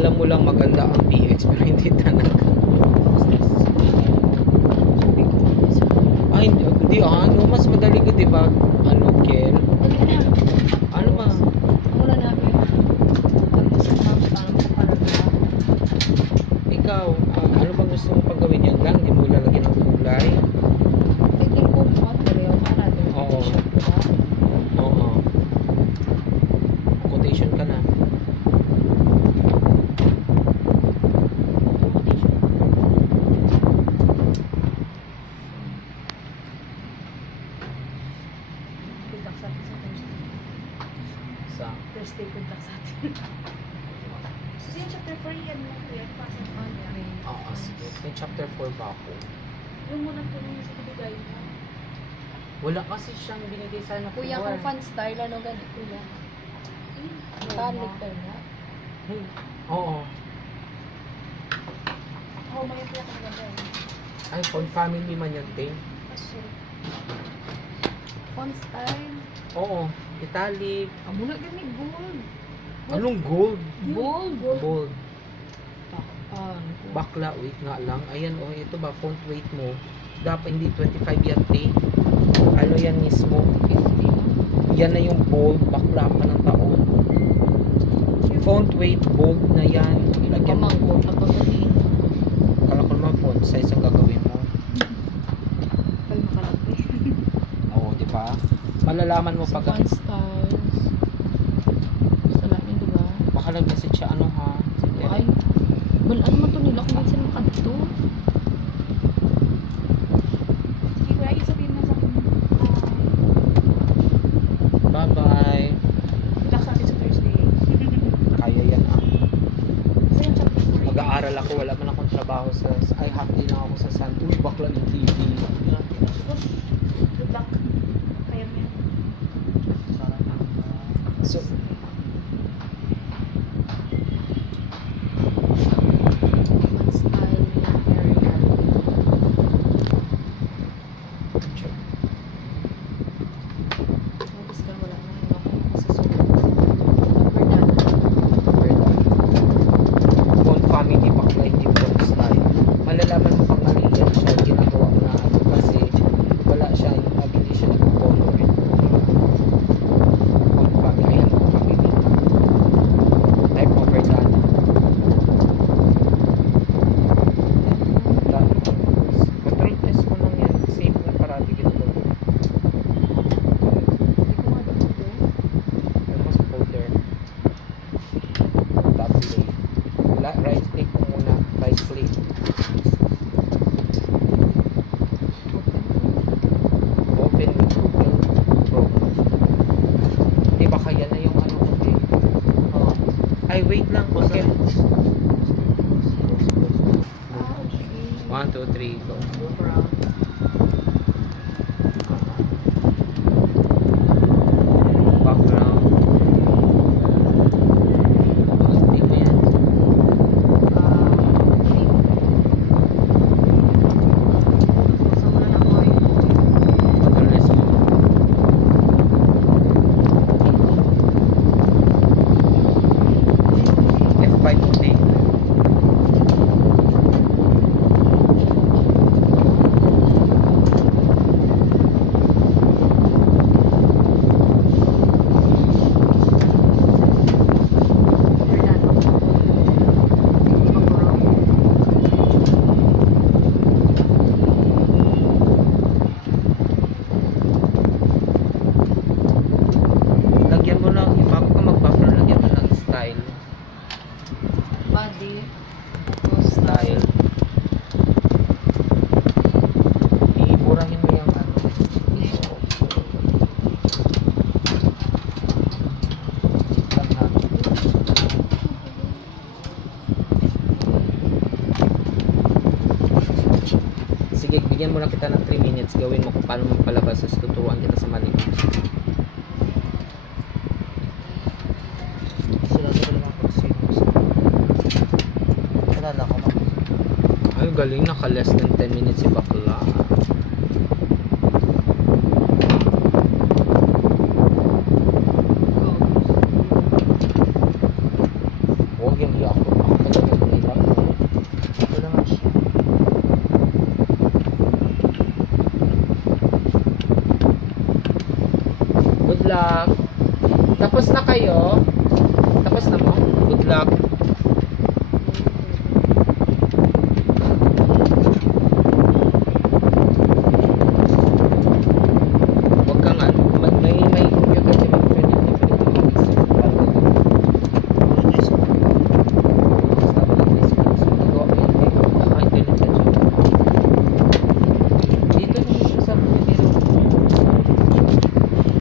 Akala mo lang maganda ang PX pero hindi talaga. Ay, hindi ano, mas madali ko, di ba? Ano, Kel? Ano ba? Wala na ako. Ikaw, ano bang gusto mo pagawin? Yan lang, di mo lalagyan ng kulay? Oo. Oo. Quotation ka na. Sa Thursday, good luck sa atin. So, yung chapter 4 yan mo, kuya. Pasang fun. sige. May chapter 4 ba ako? Yung mo nagtanong sa kabigay mo. Wala kasi siyang binigay sa akin. Kuya, kung fan style, ano ganit, kuya? Panic ka na. Oo. Oo, may kuya ka na ba? Ay, for family man yun, te. Font style. Oo. Italic. Amo na gani gold. Anong gold? Gold. Bold. Takpan. Bakla, wait nga lang. Ayan, oh, ito ba, font weight mo. Dapat hindi 25 yan, te. Ano yan mismo? 50. Yan na yung bold. Bakla pa ng taon. Font weight, bold na yan. Ilagyan mo. Pamangkot na pagkain. Kala ko naman font size ang gagawin mo. Pag nakalagay. Oo, di ba? Malalaman mo Sa pag... font styles. Sa lamin, di ba? Baka nag-message siya, ano ha? Sige. Ay. Balaan mo to nila kung minsan makadto. Sige, kuya, isabihin mo sa akin. Bye-bye. Good luck sa atin sa Thursday. Kaya yan ah. Kasi yung chapter 4. Mag-aaral ako, wala man akong trabaho sa... Ay, half day lang ako sa San... Uy, bakla yung TV. Good luck. Kaya mo yan. So, Font style na area. check. Mabis ka, wala na. Hindi ako makasasunod. Verdad. Font family, bakla, hindi font style. Malalaman mo pag mali yan siya, ginagawa ko na ano kasi wala siya, pag hindi siya nag-color. Font family, ayan, font family. Type mo Verdana. Control S mo lang yan. Save mo parati ginagawa. Hindi ko makadito. Ano mas folder? Tablet. Right click mo muna. Right click. Open with Google Chrome. Di ba kaya na yung ano ko eh? Oh. Ay, wait lang. Okay. Ah, okay. 1, 2, 3, go. Look around. Background. Hindi mo yan. Basta mo na na ako ay. Control S mo. F5 ulit. Verdad. Lagyan mo na, bago ka mag-background, lagyan mo ng style. Body. Style. Iiburahin mo yung ano. Lang ha. Sige, bigyan mo na kita ng 3 minutes. Gawin mo kung paano magpalabas. Tapos tuturuan kita sa mali. Ay, galing. Naka less than 10 minutes si bakla. Huwag yung ako. anak.